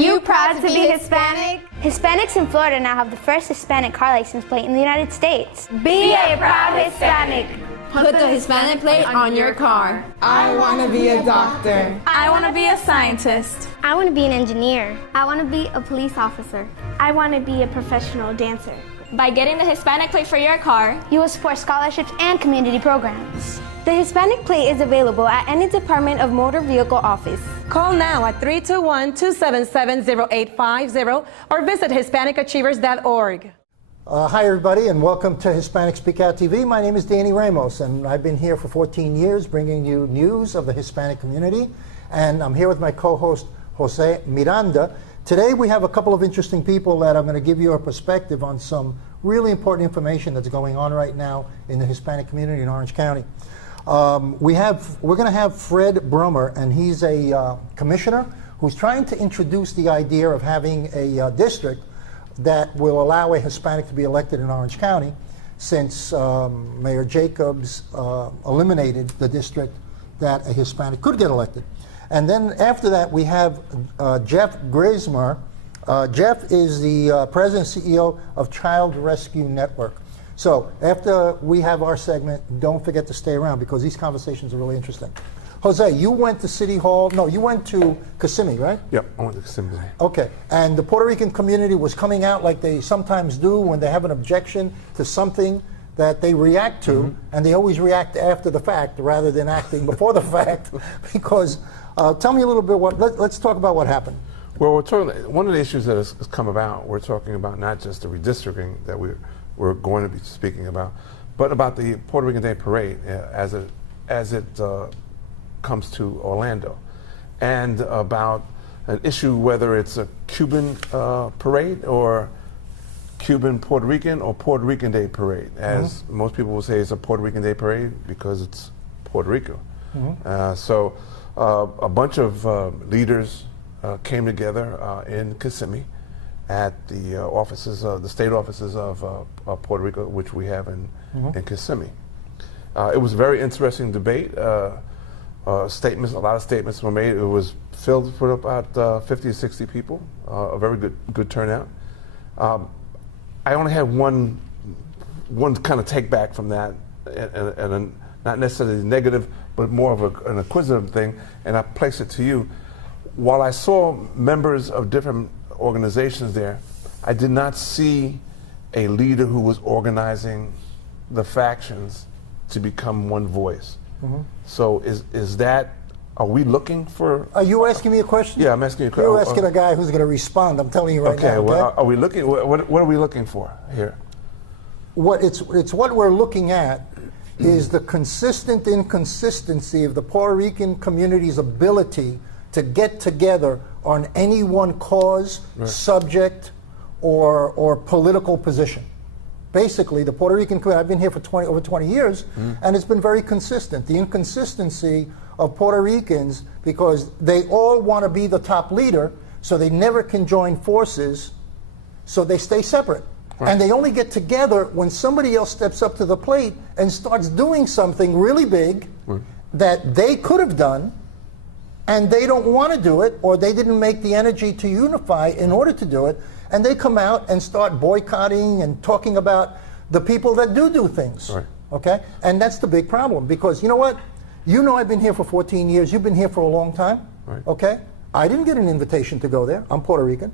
you proud to be Hispanic? Hispanics in Florida now have the first Hispanic car license plate in the United States. Be a proud Hispanic. Put the Hispanic plate on your car. I want to be a doctor. I want to be a scientist. I want to be an engineer. I want to be a police officer. I want to be a professional dancer. By getting the Hispanic plate for your car, you will support scholarships and community programs. The Hispanic plate is available at any Department of Motor Vehicle office. Call now at 321-277-0850 or visit HispanicAchievers.org. Hi, everybody, and welcome to Hispanic Speakout TV. My name is Danny Ramos, and I've been here for 14 years bringing you news of the Hispanic community. And I'm here with my co-host, Jose Miranda. Today, we have a couple of interesting people that I'm going to give you a perspective on some really important information that's going on right now in the Hispanic community in Orange County. We're going to have Fred Brummer, and he's a commissioner who's trying to introduce the idea of having a district that will allow a Hispanic to be elected in Orange County, since Mayor Jacobs eliminated the district that a Hispanic could get elected. And then after that, we have Jeff Grismer. Jeff is the president and CEO of Child Rescue Network. So after we have our segment, don't forget to stay around because these conversations are really interesting. Jose, you went to City Hall. No, you went to Kissimmee, right? Yep, I went to Kissimmee. Okay, and the Puerto Rican community was coming out like they sometimes do when they have an objection to something that they react to, and they always react after the fact rather than acting before the fact. Because, tell me a little bit, let's talk about what happened. Well, one of the issues that has come about, we're talking about not just the redistricting that we're going to be speaking about, but about the Puerto Rican Day Parade as it comes to Orlando, and about an issue whether it's a Cuban parade or Cuban Puerto Rican or Puerto Rican Day Parade. As most people will say, it's a Puerto Rican Day Parade because it's Puerto Rico. So a bunch of leaders came together in Kissimmee at the offices, the state offices of Puerto Rico, which we have in Kissimmee. It was a very interesting debate. A lot of statements were made. It was filled with about 50 to 60 people, a very good turnout. I only had one kind of take back from that, and not necessarily negative, but more of an acquisitive thing, and I place it to you. While I saw members of different organizations there, I did not see a leader who was organizing the factions to become one voice. So are we looking for? Are you asking me a question? Yeah, I'm asking you a question. You're asking a guy who's going to respond. I'm telling you right now. Okay, well, are we looking? What are we looking for here? It's what we're looking at is the consistent inconsistency of the Puerto Rican community's ability to get together on any one cause, subject, or political position. Basically, the Puerto Rican community, I've been here for over 20 years, and it's been very consistent. The inconsistency of Puerto Ricans, because they all want to be the top leader, so they never can join forces, so they stay separate. And they only get together when somebody else steps up to the plate and starts doing something really big that they could have done, and they don't want to do it, or they didn't make the energy to unify in order to do it, and they come out and start boycotting and talking about the people that do things, okay? And that's the big problem, because you know what? You know I've been here for 14 years. You've been here for a long time, okay? I didn't get an invitation to go there. I'm Puerto Rican.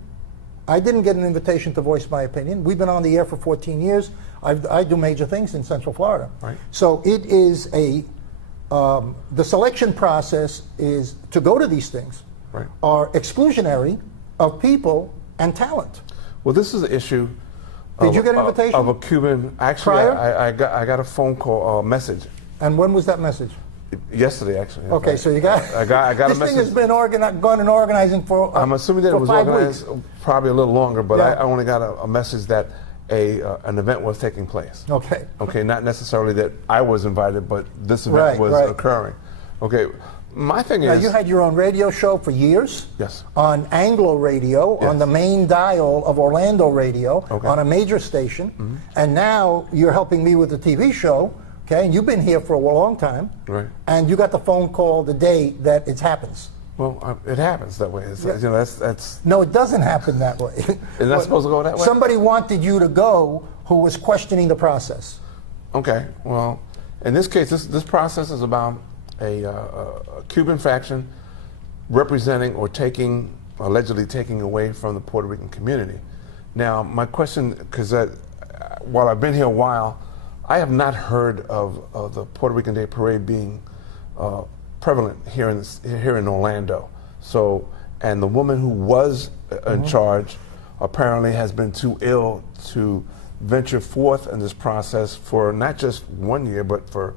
I didn't get an invitation to voice my opinion. We've been on the air for 14 years. I do major things in Central Florida. So it is the selection process is to go to these things are exclusionary of people and talent. Well, this is an issue. Did you get an invitation? Of a Cuban. Actually, I got a phone call, message. And when was that message? Yesterday, actually. Okay, so you got. I got this a message. This thing has been gone and organizing for. I'm assuming that it was organized probably a little longer, but I only got a message that an event was taking place. Okay. Okay, not necessarily that I was invited, but this event was occurring. Okay. My thing is, you had your own radio show for years. Yes. On Anglo Radio, on the main dial of Orlando Radio, on a major station, and now you're helping me with the TV show. Okay, and you've been here for a long time. And you got the phone call the day that it happens. Well, it happens that way. It's, Yeah. you know, that's No, it doesn't happen that way. Is that supposed to go that way? Somebody wanted you to go who was questioning the process. okay. Well, in this case, this process is about a Cuban faction representing or allegedly taking away from the Puerto Rican community. Now, my question, because while I've been here a while, I have not heard of the Puerto Rican Day Parade being prevalent here in Orlando. So, and the woman who was in charge apparently has been too ill to venture forth in this process for not just 1 year, but for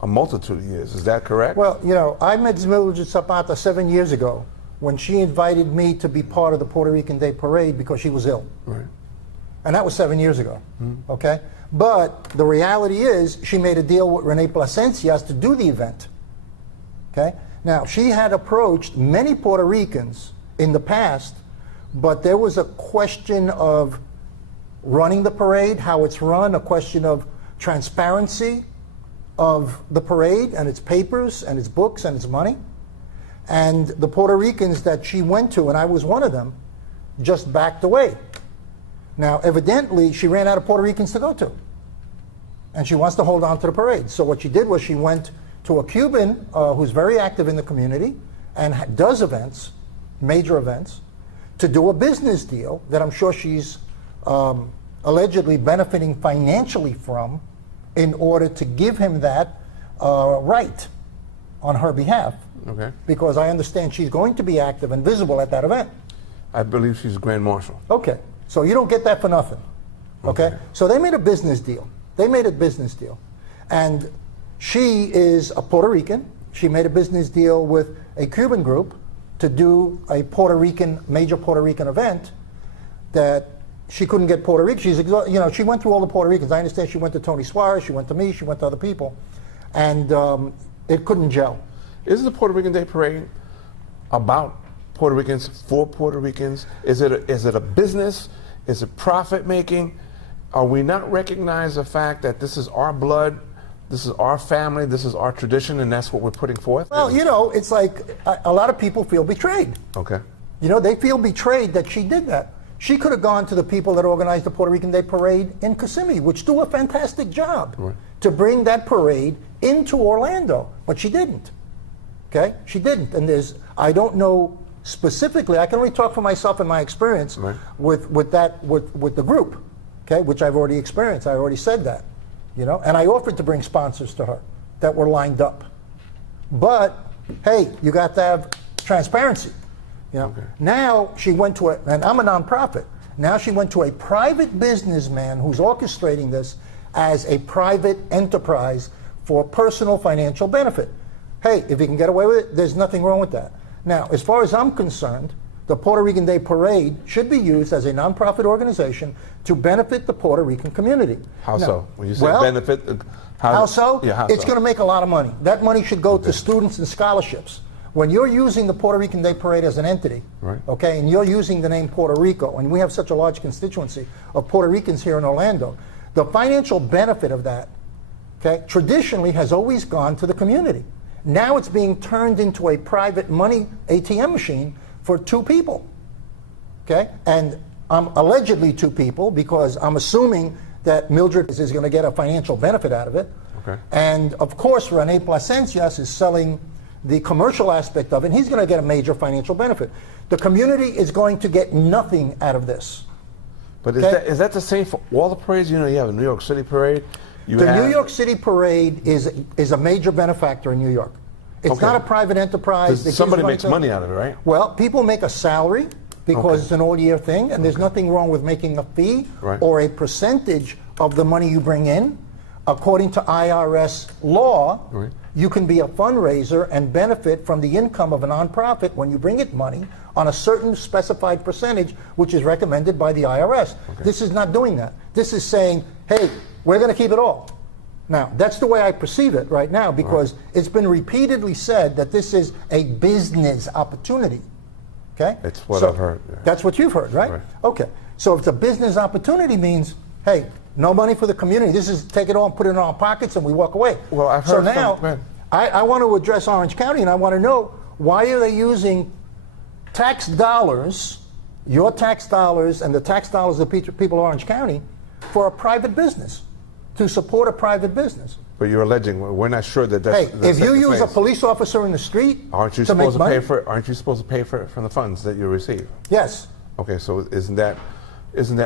a multitude of years. Is that correct? Well, you know, I met Mildred Zapata 7 years ago when she invited me to be part of the Puerto Rican Day Parade because she was ill. Right. And that was 7 years ago, okay? But the reality is she made a deal with Rene Plasencias to do the event, okay? Now, she had approached many Puerto Ricans in the past, but there was a question of running the parade, how it's run, a question of transparency of the parade and its papers and its books and its money. And the Puerto Ricans that she went to, and I was one of them, just backed away. Now, evidently, she ran out of Puerto Ricans to go to. And she wants to hold on to the parade. So what she did was she went to a Cuban who's very active in the community and does events, major events, to do a business deal that I'm sure she's allegedly benefiting financially from in order to give him that right on her behalf. Okay. Because I understand she's going to be active and visible at that event. I believe she's Grand Marshal. Okay, so you don't get that for nothing. Okay? So they made a business deal. And she is a Puerto Rican. She made a business deal with a Cuban group to do a major Puerto Rican event that she couldn't get Puerto Rican. She went through all the Puerto Ricans. I understand she went to Tony Suarez, she went to me, she went to other people. And it couldn't gel. Is the Puerto Rican Day Parade about Puerto Ricans, for Puerto Ricans? Is it a business? Is it profit making? Are we not recognize the fact that this is our blood, this is our family, this is our tradition, and that's what we're putting forth? Well, you know, it's like a lot of people feel betrayed. Okay. You know, they feel betrayed that she did that. She could have gone to the people that organized the Puerto Rican Day Parade in Kissimmee, which do a fantastic job to bring that parade into Orlando, but she didn't. Okay, she didn't, and I don't know specifically. I can only talk for myself and my experience with the group, okay, which I've already experienced. I already said that, you know, and I offered to bring sponsors to her that were lined up, but hey, you got to have transparency, you know. Now she went to and I'm a nonprofit. Now she went to a private businessman who's orchestrating this as a private enterprise for personal financial benefit. Hey, if you can get away with it, there's nothing wrong with that. Now, as far as I'm concerned, the Puerto Rican Day Parade should be used as a nonprofit organization to benefit the Puerto Rican community. How now, so? When you say well, benefit, how so? Yeah, how it's so? going to make a lot of money. That money should go to students and scholarships. When you're using the Puerto Rican Day Parade as an entity, okay, and you're using the name Puerto Rico, and we have such a large constituency of Puerto Ricans here in Orlando, the financial benefit of that, okay, traditionally has always gone to the community. Now it's being turned into a private money ATM machine for two people, okay? And allegedly two people, because I'm assuming that Mildred is going to get a financial benefit out of it. Okay. And of course, Rene Plasencias is selling the commercial aspect of it, and he's going to get a major financial benefit. The community is going to get nothing out of this. But is that the same for all the parades? You know, you have a New York City parade. The New York City parade is a major benefactor in New York. It's not a private enterprise. Somebody makes money out of it, right? Well, people make a salary because it's an all-year thing, and there's nothing wrong with making a fee or a percentage of the money you bring in. According to IRS law, you can be a fundraiser and benefit from the income of a nonprofit when you bring it money on a certain specified percentage, which is recommended by the IRS. This is not doing that. This is saying, hey, we're going to keep it all. Now, that's the way I perceive it right now, because it's been repeatedly said that this is a business opportunity. Okay? That's what I've heard. Yeah. That's what you've heard, right? Okay. So if it's a business opportunity means, hey, no money for the community. This is take it all and put it in our pockets and we walk away. Well, I've heard so now, I want to address Orange County, and I want to know why are they using tax dollars, your tax dollars and the tax dollars of the people of Orange County, for a private business, to support a private business? But you're alleging we're not sure that that's. Hey, if you use a police officer in the street, aren't you to make supposed to money? pay for? Aren't you supposed to pay for it from the funds that you receive? Yes. Okay, so isn't that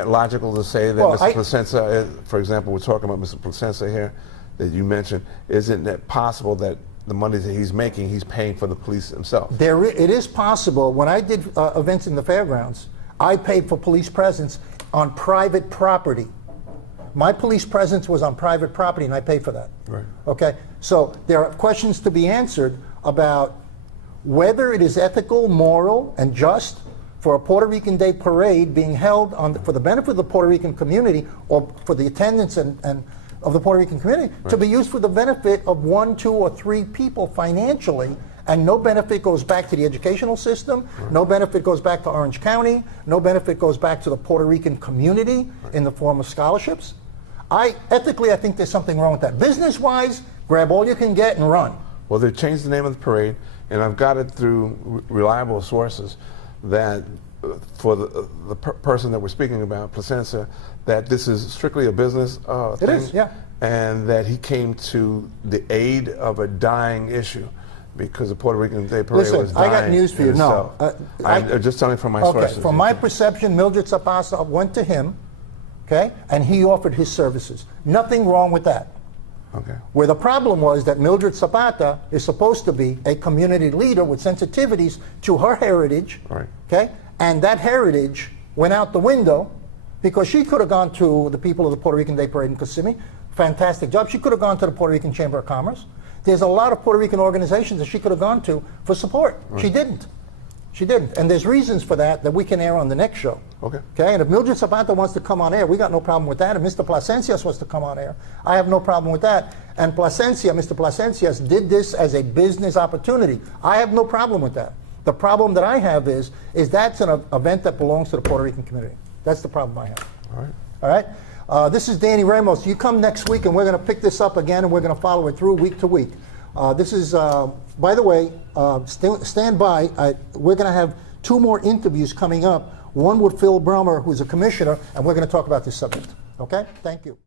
logical to say that Well, Mr. Placenza, for example, we're talking about Mr. Placenza here, that you mentioned, isn't it possible that the money that he's making, he's paying for the police himself? It is possible. When I did events in the fairgrounds, I paid for police presence on private property. My police presence was on private property, and I paid for that. Right. Okay? So there are questions to be answered about whether it is ethical, moral, and just for a Puerto Rican Day parade being held for the benefit of the Puerto Rican community, or for the attendance and of the Puerto Rican community, to be used for the benefit of 1, 2, or 3 people financially, and no benefit goes back to the educational system, no benefit goes back to Orange County, no benefit goes back to the Puerto Rican community in the form of scholarships. Ethically, I think there's something wrong with that. Business-wise, grab all you can get and run. Well, they've changed the name of the parade, and I've got it through reliable sources that for the person that we're speaking about, Placenza, that this is strictly a business thing. It is, yeah. And that he came to the aid of a dying issue because the Puerto Rican Day Parade Listen, was dying. I got news for you. No. I'm just telling from my sources. From my perception, Mildred Zapata went to him, okay, and he offered his services. Nothing wrong with that. Okay. Where the problem was that Mildred Zapata is supposed to be a community leader with sensitivities to her heritage, Right. okay, and that heritage went out the window because she could have gone to the people of the Puerto Rican Day Parade in Kissimmee. Fantastic job. She could have gone to the Puerto Rican Chamber of Commerce. There's a lot of Puerto Rican organizations that she could have gone to for support. Right. She didn't. She didn't. And there's reasons for that we can air on the next show. Okay. Okay. And if Mildred Zapata wants to come on air, we got no problem with that. If Mr. Placencias wants to come on air, I have no problem with that. And Mr. Placencias did this as a business opportunity. I have no problem with that. The problem that I have is that's an event that belongs to the Puerto Rican community. That's the problem I have. All right. All right. This is Danny Ramos. You come next week, and we're going to pick this up again, and we're going to follow it through week to week. This is, by the way, stand by. We're going to have 2 more interviews coming up. One with Phil Brummer, who's a commissioner, and we're going to talk about this subject. Okay? Thank you.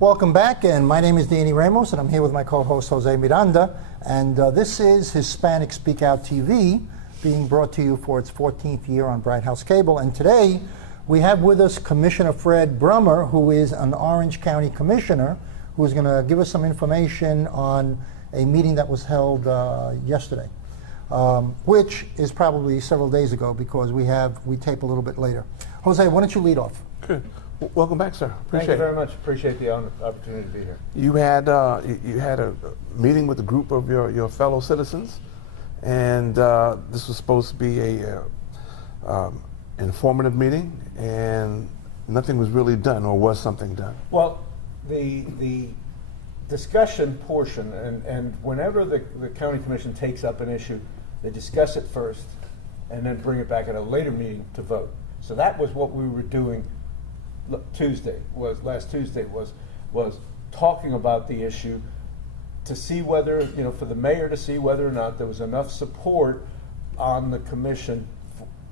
Welcome back, and my name is Danny Ramos, and I'm here with my co-host Jose Miranda, and this is Hispanic Speakout TV, being brought to you for its 14th year on Bright House Cable. And today we have with us Commissioner Fred Brummer, who is an Orange County Commissioner, who is going to give us some information on a meeting that was held yesterday, which is probably several days ago because we tape a little bit later. Jose, why don't you lead off? Good. Welcome back, sir. Appreciate Thank you very much. Appreciate the opportunity to be here. You had a meeting with a group of your fellow citizens, and this was supposed to be a informative meeting, and nothing was really done, or was something done? Well, the discussion portion, and whenever the county commission takes up an issue, they discuss it first, and then bring it back at a later meeting to vote. So that was what we were doing. Last Tuesday was talking about the issue to see whether, for the mayor to see whether or not there was enough support on the commission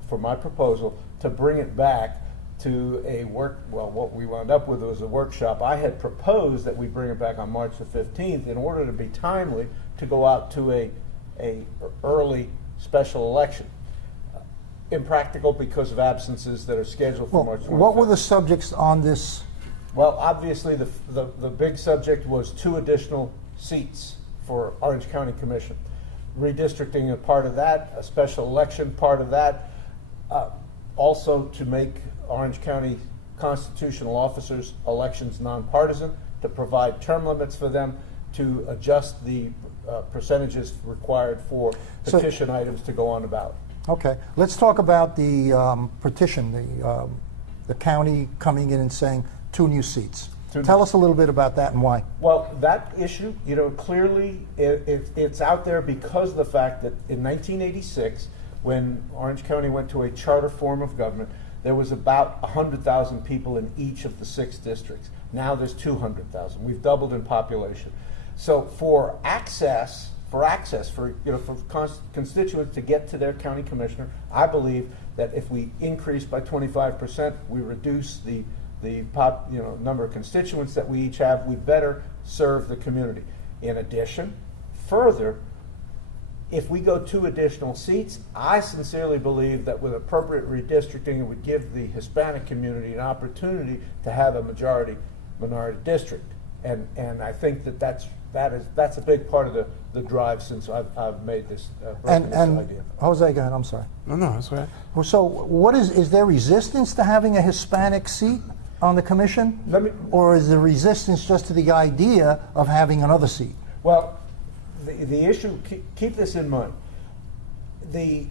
for my proposal to bring it back to what we wound up with was a workshop. I had proposed that we bring it back on March the 15th in order to be timely to go out to a a early special election. Impractical because of absences that are scheduled for March 25th. What were the subjects on this? Well, obviously, the big subject was 2 additional seats for Orange County Commission. Redistricting a part of that, a special election part of that, also to make Orange County constitutional officers' elections nonpartisan, to provide term limits for them, to adjust the percentages required for petition items to go on the ballot. Okay, let's talk about the petition, the county coming in and saying 2 new seats. Tell us a little bit about that and why. Well, that issue, clearly it's out there because of the fact that in 1986, when Orange County went to a charter form of government, there was about 100,000 people in each of the 6 districts. Now there's 200,000. We've doubled in population. So for constituents to get to their county commissioner, I believe that if we increase by 25%, we reduce the number of constituents that we each have, we better serve the community. In addition, further, if we go 2 additional seats, I sincerely believe that with appropriate redistricting, it would give the Hispanic community an opportunity to have a minority district. And I think that's a big part of the drive since I've made this idea. Jose, go ahead. I'm sorry. No, that's right. So, what is there resistance to having a Hispanic seat on the commission, or is the resistance just to the idea of having another seat? Well, the issue. Keep this in mind. The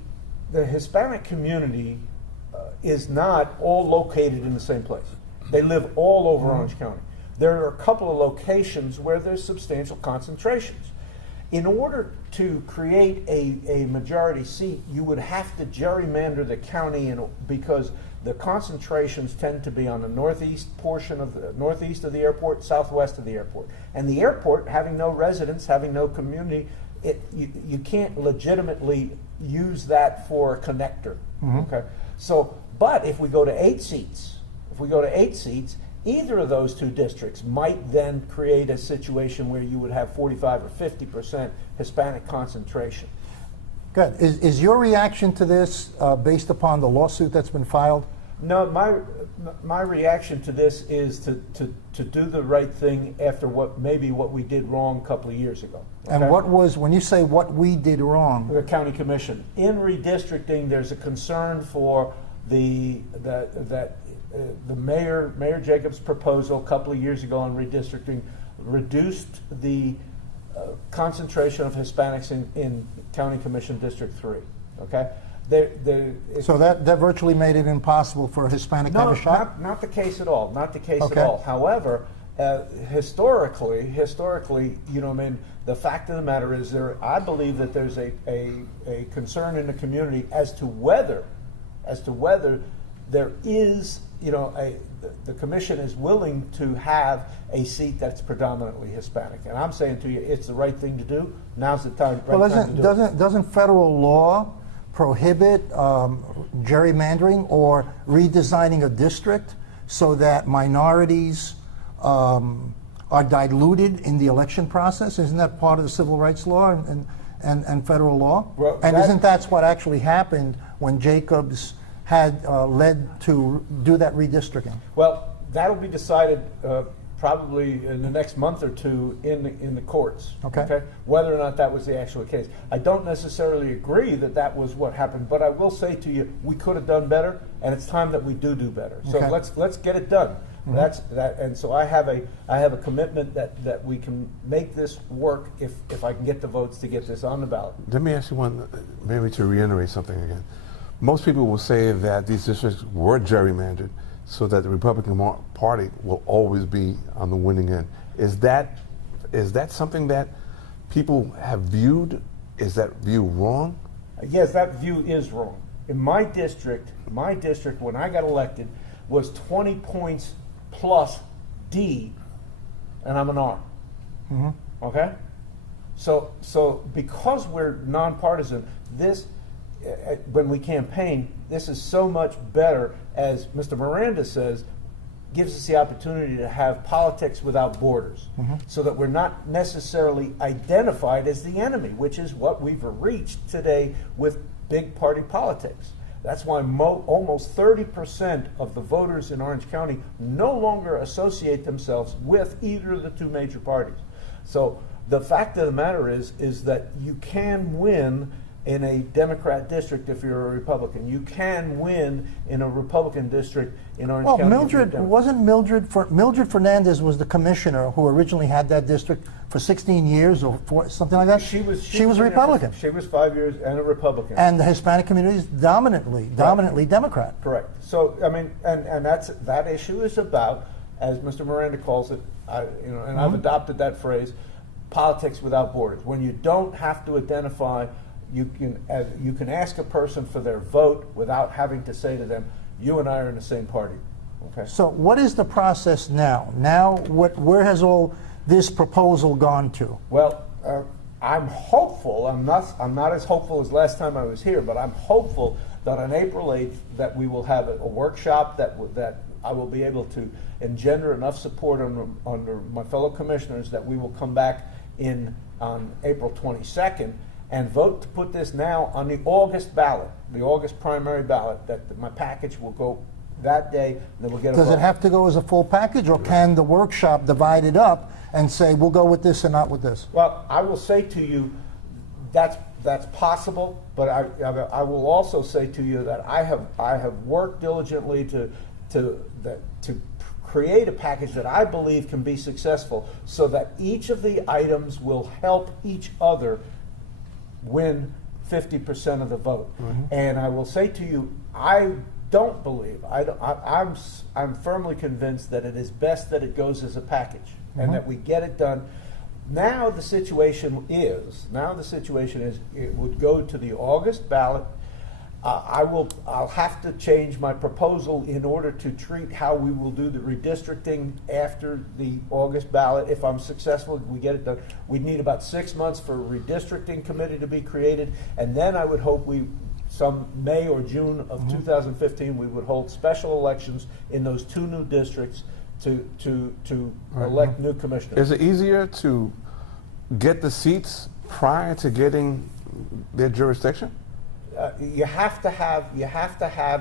Hispanic community is not all located in the same place. They live all over Orange County. There are a couple of locations where there's substantial concentrations. In order to create a majority seat, you would have to gerrymander the county because the concentrations tend to be on the northeast of the airport, southwest of the airport. And the airport, having no residents, having no community, you can't legitimately use that for a connector. Okay. So, but if we go to 8 seats, either of those 2 districts might then create a situation where you would have 45 or 50% Hispanic concentration. Good. Is your reaction to this based upon the lawsuit that's been filed? No, my reaction to this is to do the right thing after what we did wrong a couple of years ago. Okay? And when you say what we did wrong? The county commission. In redistricting, there's a concern for the Mayor Jacobs' proposal a couple of years ago on redistricting reduced the concentration of Hispanics in County Commission District 3. Okay? So that virtually made it impossible for a Hispanic to have a shot? Not the case at all. Not the case Okay. at all. However, historically, the fact of the matter is I believe that there's a concern in the community as to whether there is, the commission is willing to have a seat that's predominantly Hispanic. And I'm saying to you, it's the right thing to do. Now's the time. Time to do it. Doesn't federal law prohibit gerrymandering or redesigning a district so that minorities are diluted in the election process? Isn't that part of the civil rights law and federal law? Well, isn't that what actually happened when Jacobs had led to do that redistricting? Well, that'll be decided probably in the next month or 2 in the courts. Okay. Whether or not that was the actual case. I don't necessarily agree that was what happened, but I will say to you, we could have done better, and it's time that we do better. So Okay. let's get it done. Mm-hmm. That's that, and so I have a commitment that we can make this work if I can get the votes to get this on the ballot. Let me ask you one, maybe to reiterate something again. Most people will say that these districts were gerrymandered so that the Republican Party will always be on the winning end. Is that something that people have viewed? Is that view wrong? Yes, that view is wrong. In my district, when I got elected, was 20 points plus D, and I'm an R. Mm-hmm. Okay? So because we're nonpartisan, this, when we campaign, this is so much better. As Mr. Miranda says, gives us the opportunity to have politics without borders, so that we're not necessarily identified as the enemy, which is what we've reached today with big party politics. That's why almost 30% of the voters in Orange County no longer associate themselves with either of the two major parties. So the fact of the matter is that you can win in a Democrat district if you're a Republican. You can win in a Republican district in Orange County. Well, Mildred Fernandez was the commissioner who originally had that district for 16 years or something like that. She was Republican. She was 5 years and a Republican. And the Hispanic community is dominantly Democrat. Correct. So I mean, and that issue is about, as Mr. Miranda calls it, and I've adopted that phrase, politics without borders. When you don't have to identify, you can ask a person for their vote without having to say to them, "You and I are in the same party." Okay. So what is the process now? Where has all this proposal gone to? Well, I'm hopeful. I'm not as hopeful as last time I was here, but I'm hopeful that on April 8th that we will have a workshop that I will be able to engender enough support under my fellow commissioners that we will come back on April 22nd and vote to put this now on the August ballot, the August primary ballot, that my package will go that day, and then we'll get a vote. Does it have to go as a full package, or can the workshop divide it up and say, we'll go with this and not with this? Well, I will say to you, that's possible, but I will also say to you that I have worked diligently to create a package that I believe can be successful, so that each of the items will help each other win 50% of the vote. And I will say to you, I don't believe, I'm firmly convinced that it is best that it goes as a package and that we get it done. Now the situation is it would go to the August ballot. I'll have to change my proposal in order to treat how we will do the redistricting after the August ballot. If I'm successful, we get it done. We'd need about 6 months for a redistricting committee to be created, and then I would hope some May or June of 2015, we would hold special elections in those two new districts to elect new commissioners. Is it easier to get the seats prior to getting their jurisdiction? You have to have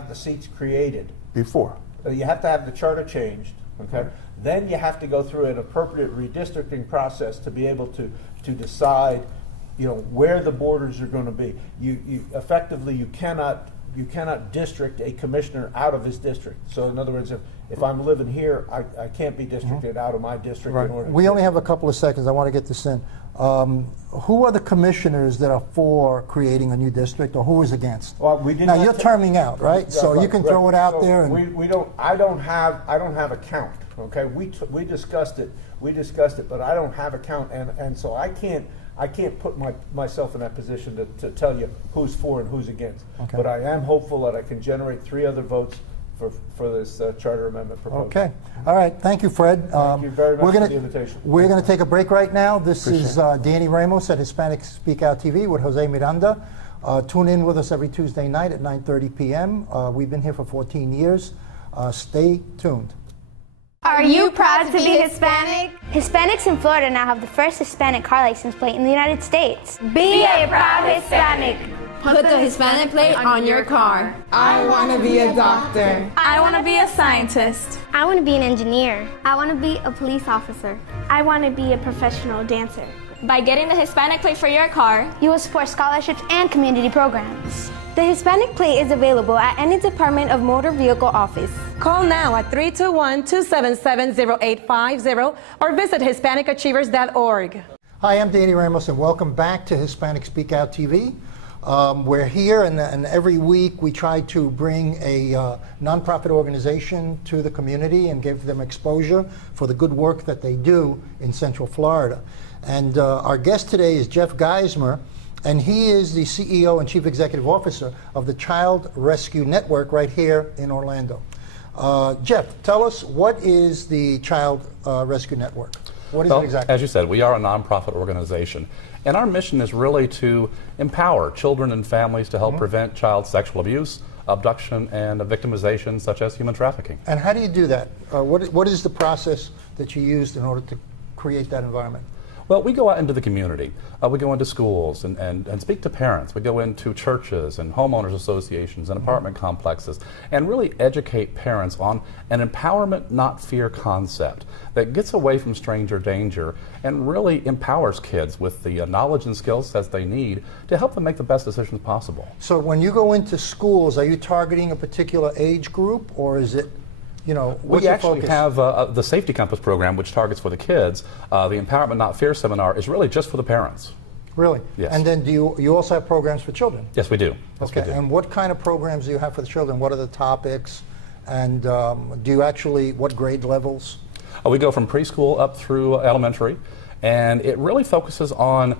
the seats created Before? You have to have the charter changed. Okay. Then you have to go through an appropriate redistricting process to be able to decide, where the borders are going to be. You effectively you cannot district a commissioner out of his district. So in other words, if I'm living here, I can't be districted out of my district. Right. In order. We only have a couple of seconds. I want to get this in. Who are the commissioners that are for creating a new district, or who is against? Well, we did now not you're terming out, right? So right, you can right. throw it out So there. And we don't. I don't have a count. Okay. We discussed it. But I don't have a count, and so I can't put myself in that position to tell you who's for and who's against. Okay. But I am hopeful that I can generate 3 other votes for this charter amendment proposal. Okay. All right. Thank you, Fred. Thank you very much for the invitation. We're going to take a break right now. This is Danny Ramos at Hispanic Speakout TV with Jose Miranda. Tune in with us every Tuesday night at 9:30 p.m. We've been here for 14 years. Stay tuned. Are you proud to be Hispanic? Hispanics in Florida now have the first Hispanic car license plate in the United States. Be a proud Hispanic. Put the Hispanic plate on your car. I want to be a doctor. I want to be a scientist. I want to be an engineer. I want to be a police officer. I want to be a professional dancer. By getting the Hispanic plate for your car, You will support scholarships and community programs. The Hispanic plate is available at any Department of Motor Vehicle office. Call now at 321-277-0850 or visit HispanicAchievers.org. Hi, I'm Danny Ramos, and welcome back to Hispanic Speakout TV. We're here, and every week we try to bring a nonprofit organization to the community and give them exposure for the good work that they do in Central Florida. And our guest today is Jeff Geismer, and he is the CEO and Chief Executive Officer of the Child Rescue Network right here in Orlando. Jeff, tell us, what is the Child Rescue Network? What is it exactly? As you said, we are a nonprofit organization, and our mission is really to empower children and families to help prevent child sexual abuse, abduction and victimization, such as human trafficking. And how do you do that? What is the process that you used in order to create that environment? Well, we go out into the community. We go into schools and speak to parents. We go into churches and homeowners associations and apartment complexes and really educate parents on an empowerment, not fear concept that gets away from stranger danger and really empowers kids with the knowledge and skill sets they need to help them make the best decisions possible. So when you go into schools, are you targeting a particular age group, or is it, what's We your actually focus? have the Safety Compass program, which targets for the kids. The Empowerment Not Fear seminar is really just for the parents. Really? Yes. And then do you also have programs for children? Yes, we do. Yes, Okay. we do. And what kind of programs do you have for the children? What are the topics? And do you actually, what grade levels? We go from preschool up through elementary, and it really focuses on,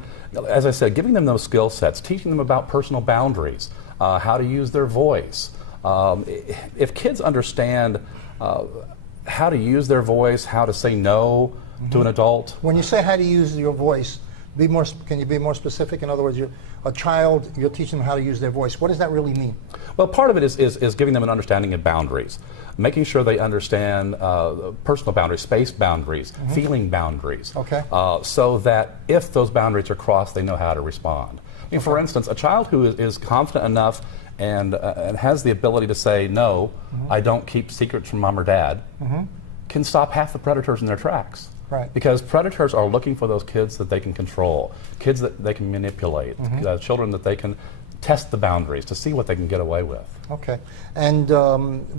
as I said, giving them those skill sets, teaching them about personal boundaries, how to use their voice. If kids understand how to use their voice, how to say no to an adult. When you say how to use your voice, can you be more specific? In other words, a child, you're teaching them how to use their voice. What does that really mean? Well, part of it is giving them an understanding of boundaries, making sure they understand personal boundaries, space boundaries, feeling boundaries, Okay. so that if those boundaries are crossed, they know how to respond. I mean, for instance, a child who is confident enough and has the ability to say, no, I don't keep secrets from mom or dad, can stop half the predators in their tracks. Right. Because predators are looking for those kids that they can control, kids that they can manipulate, children that they can test the boundaries to see what they can get away with. Okay. And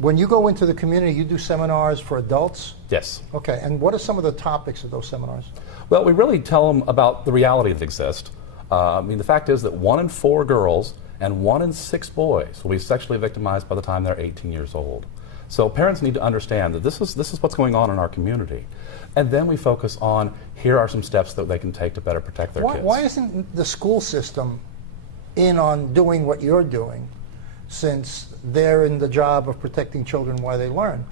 when you go into the community, you do seminars for adults? Yes. Okay. And what are some of the topics of those seminars? Well, we really tell them about the reality that exists. I mean, the fact is that 1 in 4 girls and 1 in 6 boys will be sexually victimized by the time they're 18 years old. So parents need to understand that this is what's going on in our community. And then we focus on, here are some steps that they can take to better protect their kids. Why isn't the school system in on doing what you're doing, since they're in the job of protecting children while they learn?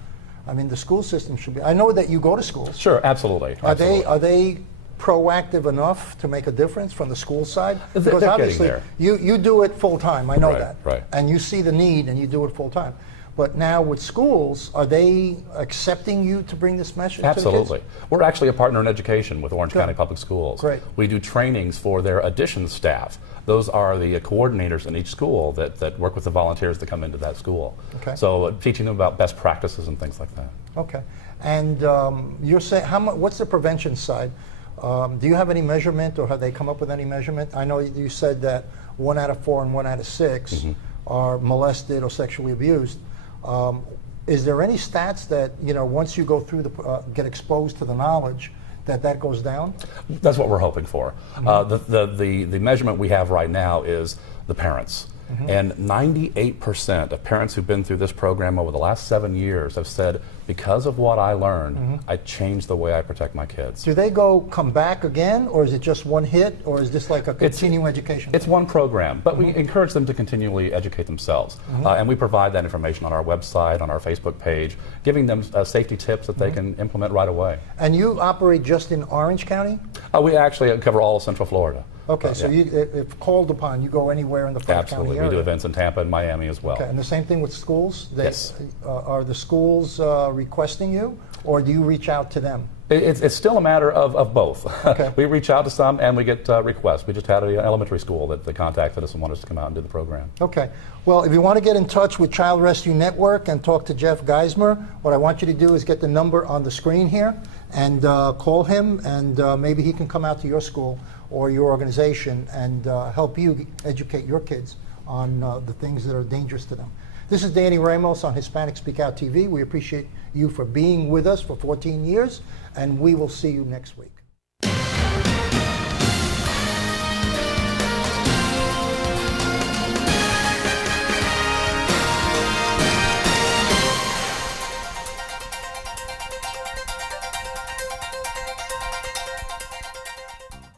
I mean, the school system should be. I know that you go to schools. Sure, absolutely. Are they proactive enough to make a difference from the school side? They're Because getting obviously there. you do it full time. I know Right, that. right. And you see the need and you do it full time. But now with schools, are they accepting you to bring this message Absolutely. to the kids? We're actually a partner in education with Orange Good. County Public Schools. Great. We do trainings for their addition staff. Those are the coordinators in each school that work with the volunteers that come into that school. Okay. So teaching them about best practices and things like that. Okay. And you're saying, what's the prevention side? Do you have any measurement, or have they come up with any measurement? I know you said that 1 out of 4 and 1 out of 6 are molested or sexually abused. Is there any stats that, once you go through get exposed to the knowledge, that goes down? That's what we're hoping for. The measurement we have right now is the parents. And 98% of parents who've been through this program over the last 7 years have said, because of what I learned, I changed the way I protect my kids. Do they come back again, or is it just one hit, or is this like a continuing education? It's one program, but we encourage them to continually educate themselves. And we provide that information on our website, on our Facebook page, giving them safety tips that they can implement right away. And you operate just in Orange County? We actually cover all of Central Florida. Okay, so yeah. if called upon, you go anywhere in the 5 Absolutely. county area? We do events in Tampa and Miami as well. Okay, and the same thing with schools? Yes. Are the schools requesting you, or do you reach out to them? It's still a matter of both. Okay. We reach out to some and we get requests. We just had an elementary school that contacted us and wanted us to come out and do the program. Okay. Well, if you want to get in touch with Child Rescue Network and talk to Jeff Geismer, what I want you to do is get the number on the screen here and call him, and maybe he can come out to your school or your organization and help you educate your kids on the things that are dangerous to them. This is Danny Ramos on Hispanic Speakout TV. We appreciate you for being with us for 14 years, and we will see you next week.